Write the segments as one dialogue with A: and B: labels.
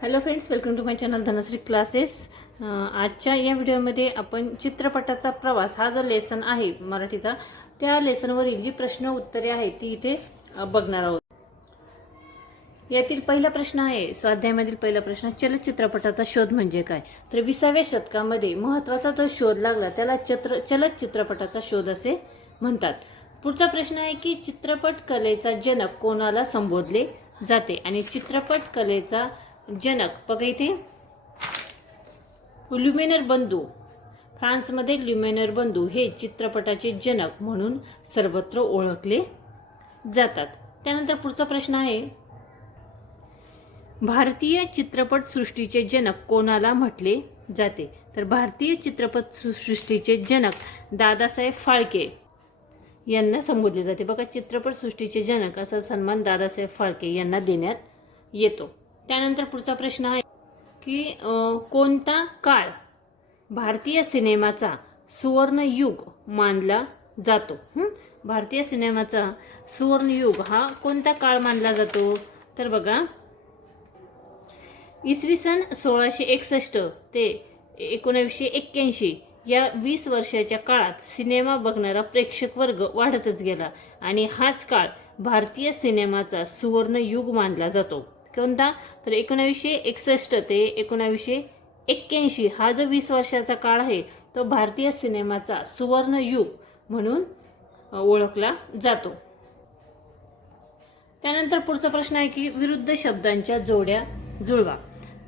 A: Hello friends welcome to my channel Dhanashree classes आजच्या या व्हिडिओमध्ये आपण चित्रपटाचा प्रवास हा जो लेसन आहे मराठीचा त्या लेसनवरील जी प्रश्न उत्तरे आहेत ती इथे बघणार आहोत. यातील पहिला प्रश्न आहे स्वाध्यायामधील पहिला प्रश्न चलचित्रपटाचा शोध म्हणजे काय? तर विसाव्या शतकामध्ये महत्त्वाचा जो शोध लागला त्याला चित्र चलत चित्रपटाचा शोध असे म्हणतात. पुढचा प्रश्न आहे की चित्रपट कलेचा जनक कोणाला संबोधले जाते? आणि चित्रपट कलेचा जनक. बघा इथे. ल्युमेनर बंधू. फ्रान्समध्ये ल्युमेनर बंधू हे चित्रपटाचे जनक म्हणून सर्वत्र ओळखले जातात. त्यानंतर पुढचा प्रश्न आहे. भारतीय चित्रपट सृष्टीचे जनक कोणाला म्हटले जाते? तर भारतीय चित्रपट सृष्टीचे जनक दादासाहेब फाळके यांना संबोधले जाते. बघा चित्रपट सृष्टीचे जनक असा सन्मान दादासाहेब फाळके यांना देण्यात येतो. त्यानंतर पुढचा प्रश्न आहे की कोणता काळ भारतीय सिनेमाचा सुवर्णयुग मानला जातो? भारतीय सिनेमाचा सुवर्णयुग हा कोणता काळ मानला जातो? तर बघा इसवी सन सोळाशे एकसष्ट ते एकोणावीसशे एक्क्याऐंशी या वीस वर्षाच्या काळात सिनेमा बघणारा प्रेक्षक वर्ग वाढतच गेला आणि हाच काळ भारतीय सिनेमाचा सुवर्ण युग मानला जातो. कोणता तर एकोणावीसशे एकसष्ट ते एकोणावीसशे एक्क्याऐंशी हा जो वीस वर्षाचा काळ आहे तो भारतीय सिनेमाचा सुवर्ण युग म्हणून ओळखला जातो. त्यानंतर पुढचा प्रश्न आहे की विरुद्ध शब्दांच्या जोड्या जुळवा.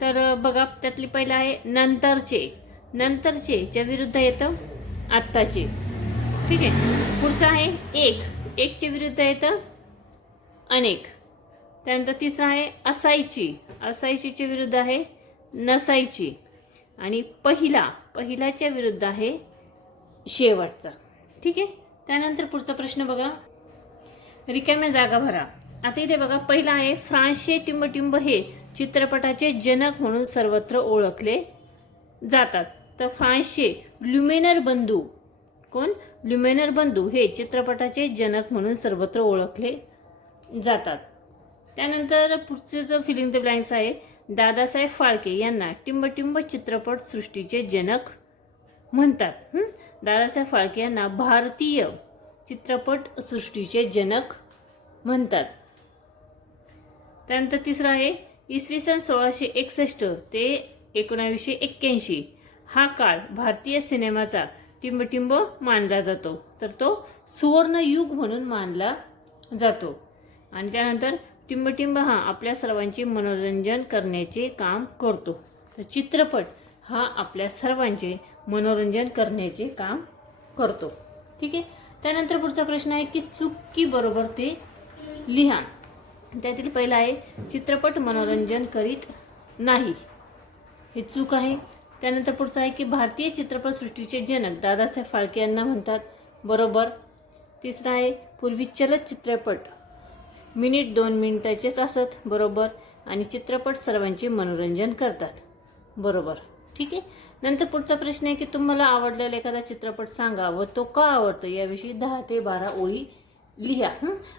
A: तर बघा त्यातली पहिला आहे नंतरचे. नंतरचे च्या विरुद्ध येतं आत्ताचे. ठीक आहे? पुढचं आहे एक. एकच्या विरुद्ध येतं अनेक. त्यानंतर तिसरं आहे असायची. असायचीच्या विरुद्ध आहे नसायची. आणि पहिला पहिलाच्या विरुद्ध आहे शेवटचा. ठीक आहे? त्यानंतर पुढचा प्रश्न बघा. रिकाम्या जागा भरा. आता इथे बघा पहिला आहे फ्रान्सचे टिंबटिंब हे चित्रपटाचे जनक म्हणून सर्वत्र ओळखले जातात. तर फ्रान्सचे ल्युमेनर बंधू कोण? ल्युमेनर बंधू हे चित्रपटाचे जनक म्हणून सर्वत्र ओळखले जातात. त्यानंतर पुढचं जो फिलिंग द ब्लँक्स आहे दादासाहेब फाळके यांना टिंबटिंब चित्रपट सृष्टीचे जनक म्हणतात. दादासाहेब फाळके यांना भारतीय चित्रपट सृष्टीचे जनक म्हणतात. त्यानंतर तिसरं आहे इसवी सन सोळाशे एकसष्ट ते एकोणावीसशे एक्क्याऐंशी. हा काळ भारतीय सिनेमाचा टिंबटिंब मानला जातो. तर तो सुवर्णयुग म्हणून मानला जातो. आणि त्यानंतर टिंबटिंब हा आपल्या सर्वांचे मनोरंजन करण्याचे काम करतो. तर चित्रपट हा आपल्या सर्वांचे मनोरंजन करण्याचे काम करतो. ठीक आहे? त्यानंतर पुढचा प्रश्न आहे की चुकी बरोबर ते लिहा. त्यातील पहिला आहे चित्रपट मनोरंजन करीत नाही. हे चूक आहे. त्यानंतर पुढचं आहे की भारतीय चित्रपटसृष्टीचे जनक दादासाहेब फाळके यांना म्हणतात बरोबर. तिसरा आहे पूर्वी चलत चित्रपट मिनिट दोन मिनिटाचेच असत बरोबर? आणि चित्रपट सर्वांचे मनोरंजन करतात. बरोबर. ठीक आहे? नंतर पुढचा प्रश्न आहे की तुम्हाला आवडलेला एखादा चित्रपट सांगा व तो का आवडतो? याविषयी दहा ते बारा ओळी लिहा.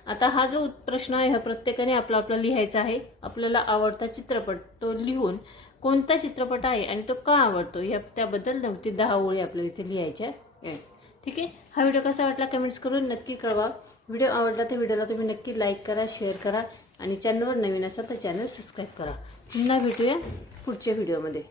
A: आता हा जो प्रश्न आहे हा प्रत्येकाने आपला आपला लिहायचा आहे. आपल्याला आवडता चित्रपट तो लिहून कोणता चित्रपट आहे आणि तो का आवडतो? या त्याबद्दल नऊ ते दहा ओळी आपल्याला इथे लिहायच्या आहेत. ठीक आहे? हा व्हिडिओ कसा वाटला कमेंट्स करून नक्की कळवा. व्हिडिओ आवडला तर व्हिडिओला तुम्ही नक्की लाईक करा शेअर करा आणि चॅनलवर नवीन असाल तर चॅनल सबस्क्राईब करा. पुन्हा भेटूया पुढच्या व्हिडिओमध्ये.